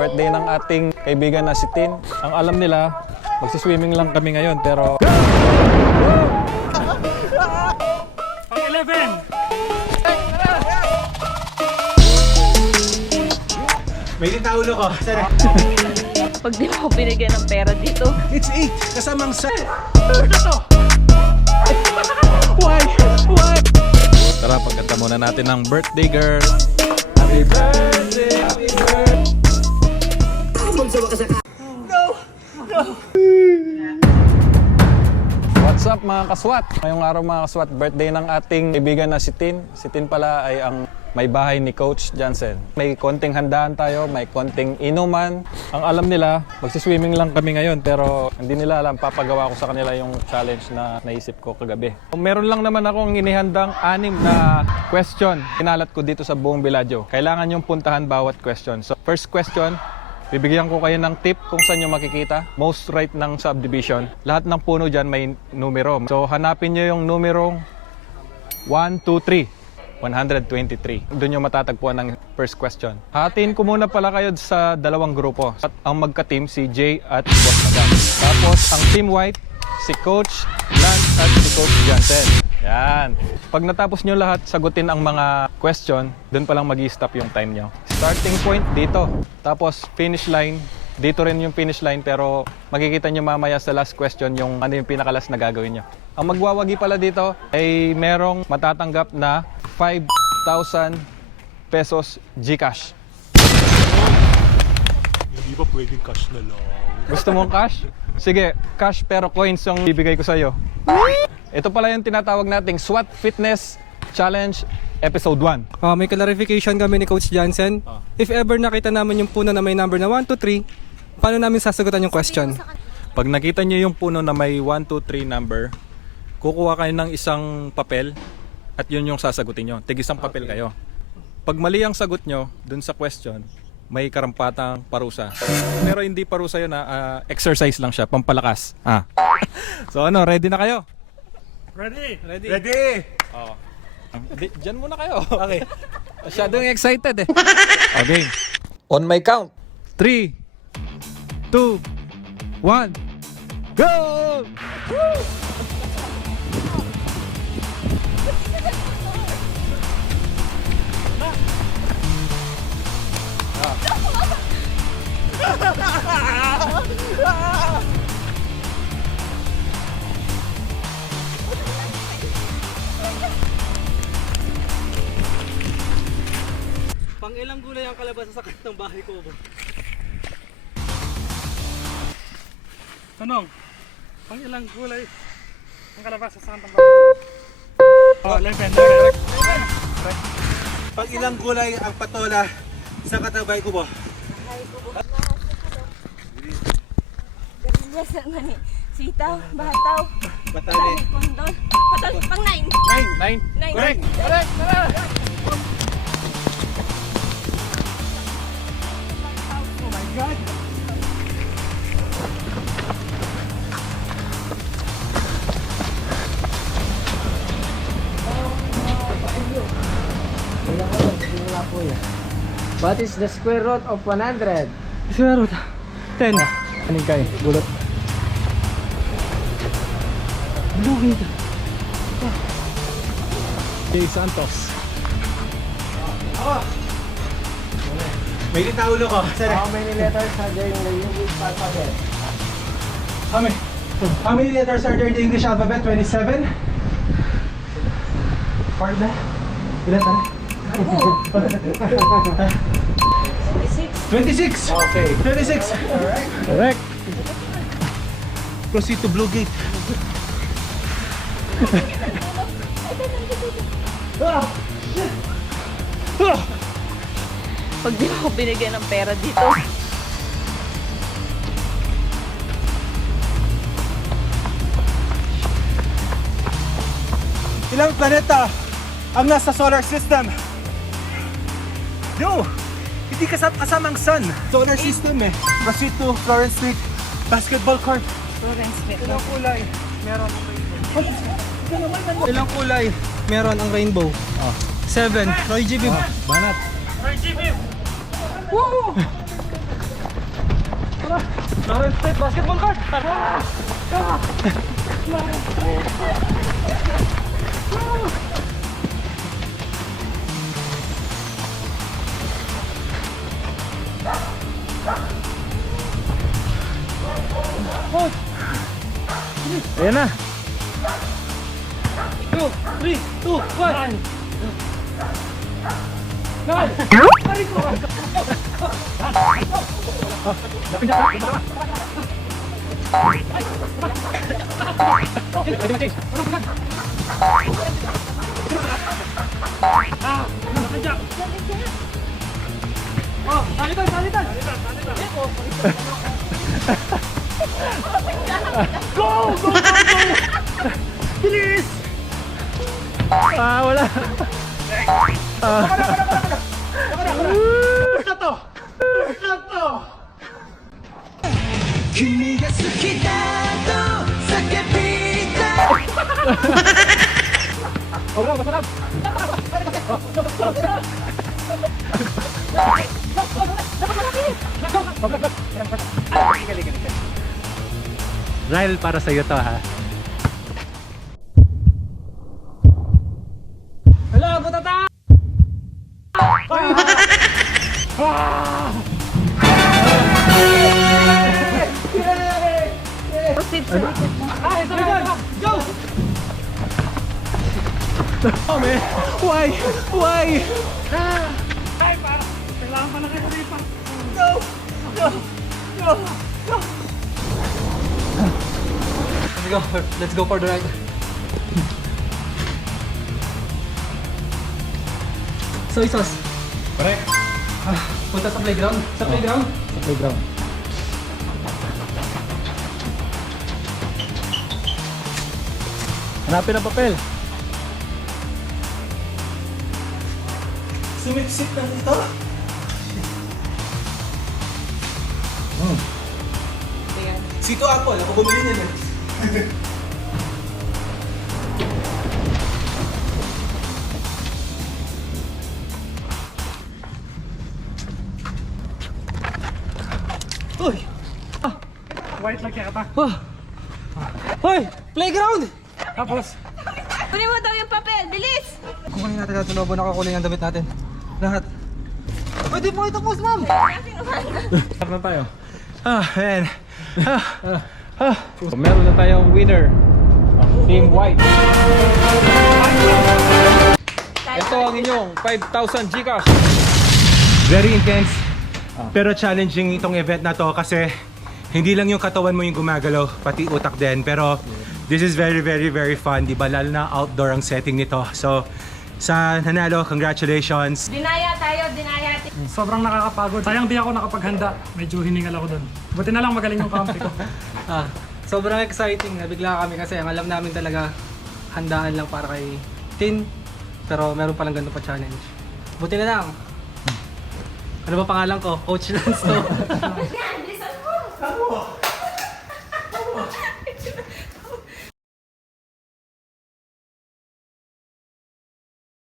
birthday ng ating kaibigan na si Tin. Ang alam nila, magsiswimming lang kami ngayon pero... Ang 11! May taulo ko. Sana. Pag di mo binigyan ng pera dito. It's 8. Kasamang sa... Why? Tara, pagkanta muna natin ng birthday girl. Happy birthday, happy birthday. What's up mga kaswat? Ngayong araw mga kaswat, birthday ng ating kaibigan na si Tin. Si Tin pala ay ang may bahay ni Coach Jansen. May konting handaan tayo, may konting inuman. Ang alam nila, magsiswimming lang kami ngayon pero hindi nila alam, papagawa ko sa kanila yung challenge na naisip ko kagabi. Meron lang naman akong inihandang 6 na question. Kinalat ko dito sa buong Bellagio. Kailangan yung puntahan bawat question. So first question, bibigyan ko kayo ng tip kung saan nyo makikita. Most right ng subdivision. Lahat ng puno dyan may numero. So hanapin nyo yung numerong 1, 2, 3. 123. Doon nyo matatagpuan ng first question. Hatiin ko muna pala kayo sa dalawang grupo. At ang magka-team, si Jay at si Boss Madam. Tapos ang team white, si Coach Lance at si Coach Jansen. Yan. Pag natapos nyo lahat sagutin ang mga question, doon pa lang mag-i-stop yung time nyo. Starting point dito. Tapos finish line, dito rin yung finish line pero makikita nyo mamaya sa last question yung ano yung pinakalas na gagawin nyo. Ang magwawagi pala dito ay merong matatanggap na 5,000 pesos GCash. Hindi ba pwedeng cash na lang? Gusto mong cash? Sige, cash pero coins yung bibigay ko sa'yo. Ito pala yung tinatawag nating SWAT Fitness Challenge Episode 1. May clarification kami ni Coach Jansen. If ever nakita namin yung puno na may number na 1, 2, 3, paano namin sasagutan yung question? Pag nakita nyo yung puno na may 1, 2, 3 number, kukuha kayo ng isang papel at yun yung sasagutin nyo. Tig-isang papel kayo. Pag mali ang sagot nyo dun sa question, may karampatang parusa. Pero hindi parusa yun exercise lang siya, pampalakas. So ano, ready na kayo? Ready! Ready! Oo. Diyan muna kayo. Okay. Masyadong excited eh. Okay. On my count. 3, 2, 1, go! Woo! Pang ilang gulay ang kalabasa sa kantang bahay ko ba? Tanong, pang ilang gulay ang kalabasa sa kantang bahay? Oh, 11. Pag ilang gulay ang patola sa katabay ko ba? Yes, naman eh. Sitaw, bataw, Batali. kondol, patol, pang 9. 9. 9. Correct. Correct. Tara. Oh my God! What is the square root of 100? Square root 10. Aning kay gulot. Lugid. Jay Santos. May taulo ko. Sana. How many letters are there in the English alphabet? How many letters are there in the English alphabet? 27? Pardon? Ilan tara? 26! Okay. 26! Correct. Proceed to Blue Gate. Pag di mo binigyan ng pera dito. Ilang planeta ang nasa solar system? No! Hindi kasamang sun. Solar system eh. Proceed to Florence Street Basketball Court. Florence Smith. Ilang kulay? Meron ang rainbow. Ilang kulay meron ang rainbow? 7. Roy G. Biv. Banat. RGB! Lawrence Street basketball court! Ayan na. 2, 3, 2, 1! Oh, salitan, salitan! Bilis! Ah, wala. Basta to! Basta to! 君が好きだと叫びたい Ryle, para sa'yo to ha. Hala, butata! Proceed sa likod mo. Ay, salitan! Go! Why? Why? Ay, para! Kailangan pa na kayo dito. Let's go for the ride. Soy sauce. Correct. Punta sa playground. Sa playground. Sa playground. Hanapin ang papel. Sumipsip na dito? Ayan. Sito Apple, ako bumili niyan eh. Uy! White lang kaya ka. Hoy! Playground! Tapos, Kunin mo daw yung papel, bilis! Kukunin natin natin tulobo na kakuling ang damit natin. Lahat. Pwede po ito, boss, ma'am! Start na tayo. Man. So, meron na tayong winner. Team White. Ito ang inyong 5,000 Gcash. Very intense, pero challenging itong event na to kasi hindi lang yung katawan mo yung gumagalaw, pati utak din. Pero this is very, very, very fun, di ba? Lalo na outdoor ang setting nito. So, sa nanalo, congratulations. Dinaya tayo, dinaya. sobrang nakakapagod. Sayang di ako nakapaghanda. Medyo hiningal ako dun. Buti na lang magaling yung kampi ko. Sobrang exciting. Nabigla kami kasi ang alam namin talaga handaan lang para kay Tin. Pero meron palang ganito pa challenge. Buti na lang. Ano ba pangalan ko? Coach Lance to. Bilisan mo!